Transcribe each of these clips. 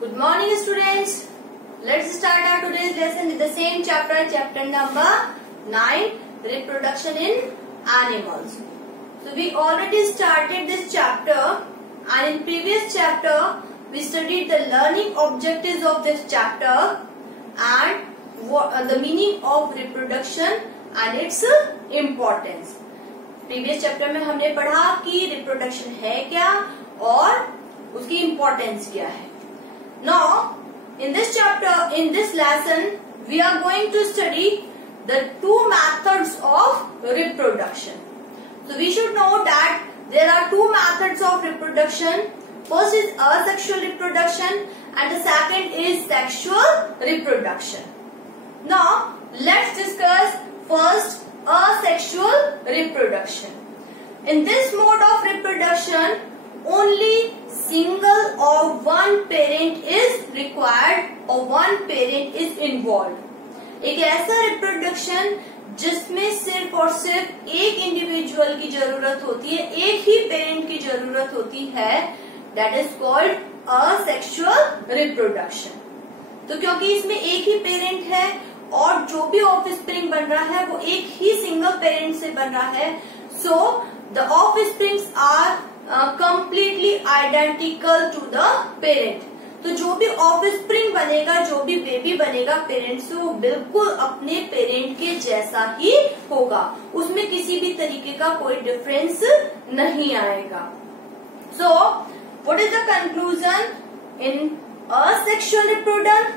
Good morning, students. Let's start our today's lesson with the same chapter, chapter number 9, reproduction in animals. So we already started this chapter, and in previous chapter we studied the learning objectives of this chapter and the meaning of reproduction and its importance. Previous chapter में हमने पढ़ा कि reproduction है क्या और उसकी importance क्या है. Now, in this chapter, in this lesson, we are going to study the two methods of reproduction. So we should know that there are two methods of reproduction. First is asexual reproduction and the second is sexual reproduction. Now, let's discuss first asexual reproduction. In this mode of reproduction, only single or one parent is required or one parent is involved. एक ऐसा reproduction जिसमें सिर्फ और सिर्फ एक individual की जरूरत होती है, एक ही पेरेंट की जरूरत होती है, that is called asexual reproduction. तो क्योंकि इसमें एक ही पेरेंट है और जो भी ऑफस्प्रिंग बन रहा है वो एक ही सिंगल पेरेंट से बन रहा है, so the offsprings are completely identical to the parent. तो जो भी ऑफस्प्रिंग बनेगा, जो भी बेबी बनेगा पेरेंट से, वो बिल्कुल अपने पेरेंट के जैसा ही होगा, उसमें किसी भी तरीके का कोई डिफरेंस नहीं आएगा. So what is the conclusion in asexual reproduction?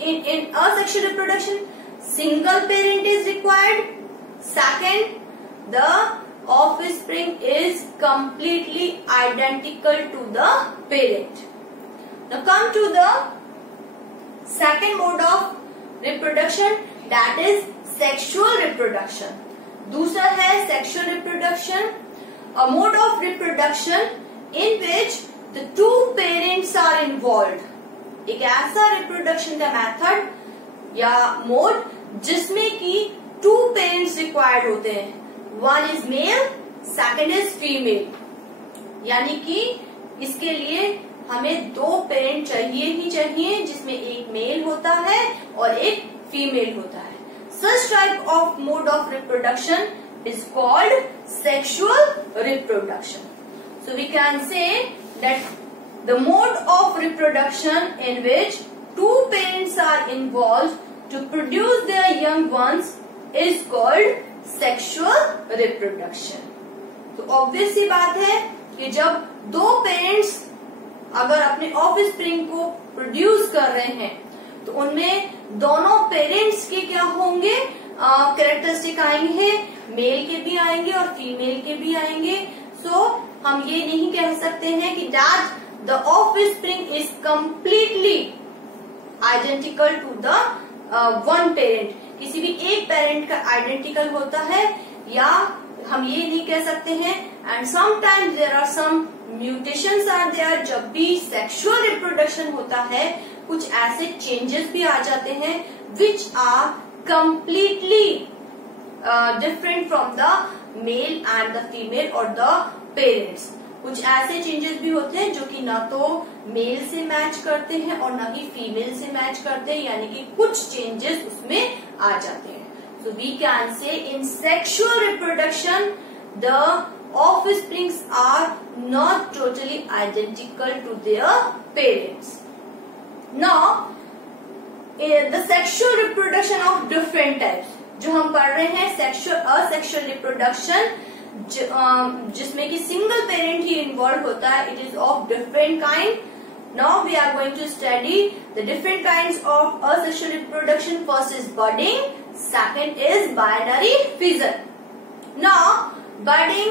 In asexual reproduction, single parent is required. Second, the offspring is completely identical to the parent. Now come to the second mode of reproduction, that is sexual reproduction. दूसरा है sexual reproduction, a mode of reproduction in which the two parents are involved. एक ऐसा reproduction का method या mode जिसमें कि to parents required होते हैं. One is male, second is female. यानी कि इसके लिए हमें दो पेरेंट चाहिए ही चाहिए, जिसमें एक मेल होता है और एक फीमेल होता है. Such type of mode of reproduction is called sexual reproduction. So we can say that the mode of reproduction in which two parents are involved to produce their young ones is called sexual reproduction. तो obvious सी बात है कि जब दो parents अगर अपने offspring को produce कर रहे हैं तो उनमें दोनों पेरेंट्स के क्या होंगे, कैरेक्टरिस्टिक आएंगे, मेल के भी आएंगे और फीमेल के भी आएंगे. सो हम ये नहीं कह सकते हैं कि that the offspring is completely identical to the one parent. किसी भी एक पेरेंट का आइडेंटिकल होता है, या हम ये नहीं कह सकते हैं. And sometimes there are some mutations are there. जब भी सेक्सुअल रिप्रोडक्शन होता है कुछ ऐसे चेंजेस भी आ जाते हैं which are completely different from the male and the female or the parents. कुछ ऐसे चेंजेस भी होते हैं जो कि ना तो मेल से मैच करते हैं और ना ही फीमेल से मैच करते हैं, यानी कि कुछ चेंजेस उसमें आ जाते हैं. सो we can say in sexual reproduction the offsprings are not totally identical to their parents. Now the sexual reproduction of different types जो हम पढ़ रहे हैं, सेक्सुअल असेक्सुअल रिप्रोडक्शन जिसमें कि सिंगल पेरेंट ही इन्वॉल्व होता है, it is of different kind. Now we are going to study the different kinds of asexual reproduction. First is budding, second is binary fission. Now budding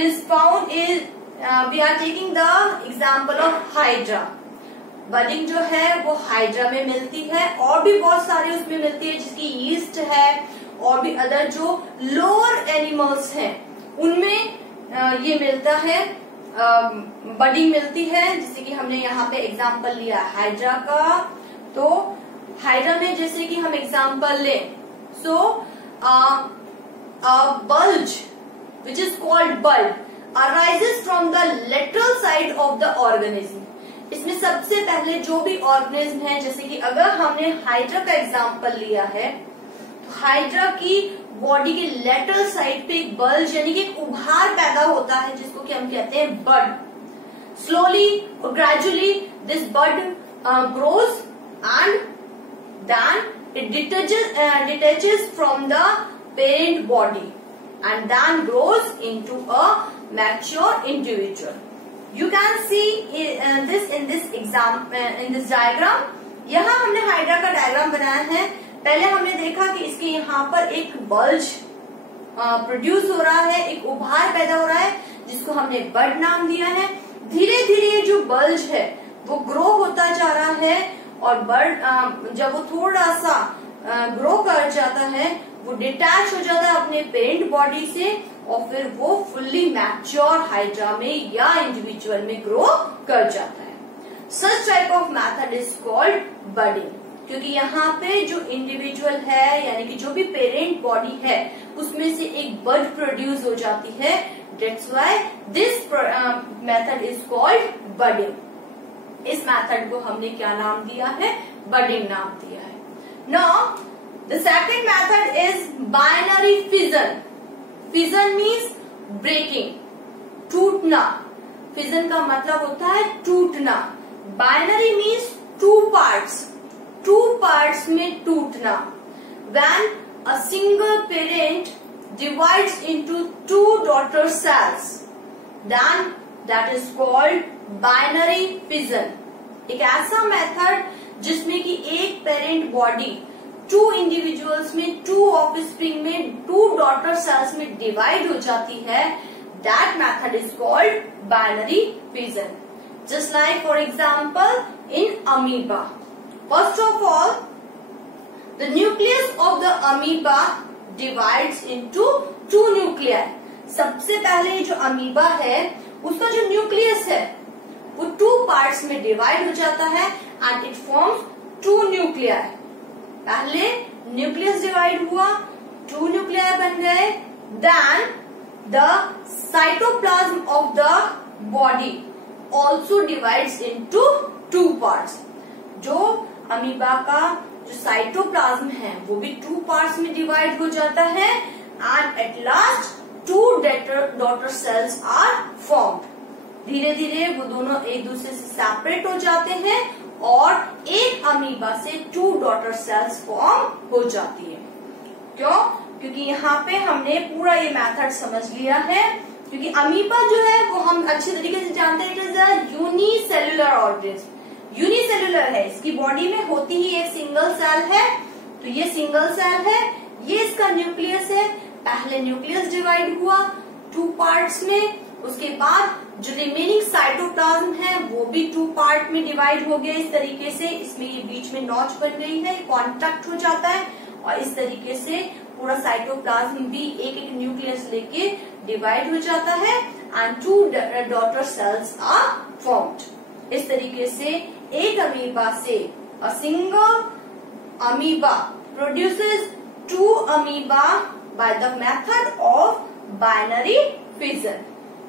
is found is we are taking the example of hydra. Budding जो है वो hydra में मिलती है, और भी बहुत सारी उसमें मिलती है, जिसकी यीस्ट है और भी अदर जो लोअर एनिमल्स हैं उनमें ये मिलता है, बडिंग मिलती है. जैसे कि हमने यहाँ पे एग्जांपल लिया हाइड्रा का, तो हाइड्रा में जैसे कि हम एग्जांपल लें, so bulge which is called bulb arises from the lateral side of the organism. इसमें सबसे पहले जो भी ऑर्गेनिज्म है, जैसे कि अगर हमने हाइड्रा का एग्जांपल लिया है, तो हाइड्रा की बॉडी के लेटरल साइड पे एक बल्ज यानी कि एक उभार पैदा होता है, जिसको कि हम कहते हैं बड. स्लोली और gradually this bud grows and then it detaches from the parent body and then grows into a mature individual. You can see this in this diagram. यहाँ हमने हाइड्रा का डायग्राम बनाया है. पहले हमने देखा कि इसके यहाँ पर एक बल्ज प्रोड्यूस हो रहा है, एक उभार पैदा हो रहा है, जिसको हमने बड नाम दिया है. धीरे धीरे ये जो बल्ज है वो ग्रो होता जा रहा है, और बर्ड जब वो थोड़ा सा ग्रो कर जाता है, वो डिटैच हो जाता है अपने पेरेंट बॉडी से, और फिर वो फुल्ली मैच्योर हाइड्रा में या इंडिविजुअल में ग्रो कर जाता है. Such type of method is called budding, क्योंकि यहाँ पे जो इंडिविजुअल है यानी कि जो भी पेरेंट बॉडी है उसमें से एक बड प्रोड्यूस हो जाती है. That's why this method is called budding. इस मेथड को हमने क्या नाम दिया है? बडिंग नाम दिया है. Now the second method is binary fission. Fission means breaking, टूटना. फिजन का मतलब होता है टूटना. बाइनरी मीन्स टू पार्ट्स में टूटना. When a single parent divides into two daughter cells, then that is called binary fission. एक ऐसा मेथड जिसमें कि एक पेरेंट बॉडी टू इंडिविजुअल्स में, टू ऑफस्प्रिंग में, टू डॉटर सेल्स में डिवाइड हो जाती है. That method is called binary fission. Just like for example in amoeba. First of all the nucleus of the amoeba divides into two nuclear. सबसे पहले जो amoeba है उसका जो न्यूक्लियस है वो टू पार्ट्स में डिवाइड हो जाता है and it forms two nuclear. पहले न्यूक्लियस डिवाइड हुआ, टू न्यूक्लियर बन गए. Then the cytoplasm of the body also divides into two parts. जो अमीबा का जो साइटोप्लाज्म है वो भी टू पार्ट्स में डिवाइड हो जाता है and at last two daughter cells are formed. धीरे धीरे वो दोनों एक दूसरे से सेपरेट हो जाते हैं और एक अमीबा से टू डॉटर सेल्स फॉर्म हो जाती है. क्यों? क्योंकि यहाँ पे हमने पूरा ये मेथड समझ लिया है. क्योंकि अमीबा जो है वो हम अच्छे तरीके से जानते हैं, it is a unicellular organism. Unicellular है, इसकी बॉडी में होती ही एक सिंगल सेल है. तो ये सिंगल सेल है, ये इसका न्यूक्लियस है. पहले न्यूक्लियस डिवाइड हुआ टू पार्ट्स में, उसके बाद जो रिमेनिंग साइटोप्लाज्म है वो भी टू पार्ट में डिवाइड हो गया. इस तरीके से इसमें ये बीच में नॉच बन गई है, कॉन्टैक्ट हो जाता है और इस तरीके से पूरा साइटोप्लाज्म भी एक एक न्यूक्लियस लेके डिवाइड हो जाता है and two daughter cells are formed. इस तरीके से एक अमीबा से a single amoeba produces two amoeba by the method of binary fission.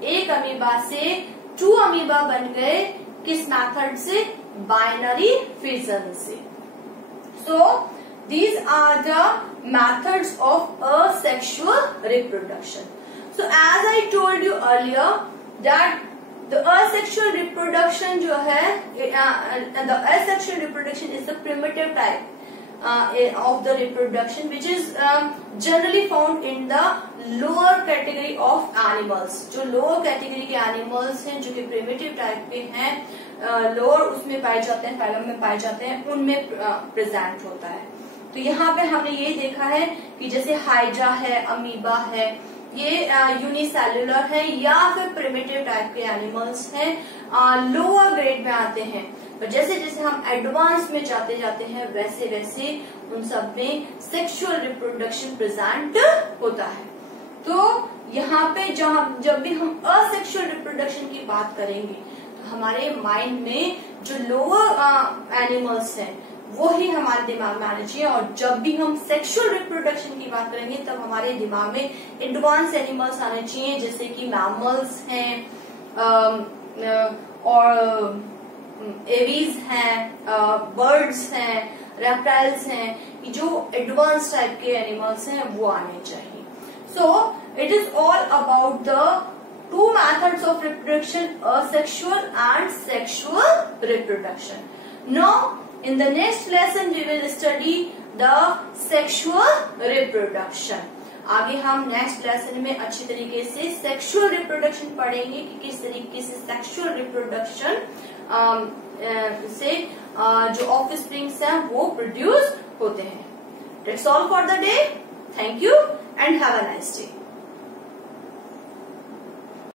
एक अमीबा से टू अमीबा बन गए, किस मेथड से? बाइनरी फिजन से. So these are the methods of asexual reproduction. So as I told you earlier that the asexual reproduction जो है, the asexual reproduction is the primitive type of the reproduction which is generally found in the lower category of animals. जो lower category के animals हैं जो कि primitive type के हैं, lower उसमें पाए जाते हैं, phylum में पाए जाते हैं, उनमें present होता है. तो यहाँ पे हमने ये देखा है कि जैसे हाइड्रा है, अमीबा है, ये यूनिसेल्युलर है या फिर प्रिमिटिव टाइप के एनिमल्स हैं, लोअर ग्रेड में आते हैं. पर जैसे जैसे हम एडवांस में जाते हैं वैसे वैसे उन सब में सेक्सुअल रिप्रोडक्शन प्रेजेंट होता है. तो यहाँ पे जब भी हम असेक्सुअल रिप्रोडक्शन की बात करेंगे तो हमारे माइंड में जो लोअर एनिमल्स हैं वो ही हमारे दिमाग में आने चाहिए, और जब भी हम सेक्सुअल रिप्रोडक्शन की बात करेंगे तब हमारे दिमाग में एडवांस एनिमल्स आने चाहिए, जैसे कि मैमल्स हैं और एवीज हैं, बर्ड्स हैं, रेप्टाइल्स हैं, जो एडवांस टाइप के एनिमल्स हैं वो आने चाहिए. So it is all about the two methods of reproduction, asexual and sexual reproduction. Now, in the next lesson, we will study the sexual reproduction. आगे हम नेक्स्ट लेसन में अच्छी तरीके से सेक्सुअल रिप्रोडक्शन पढ़ेंगे कि किस तरीके से सेक्सुअल रिप्रोडक्शन से जो ऑफस्प्रिंग्स हैं वो प्रोड्यूस होते हैं. That's all for the day. Thank you and have a nice day.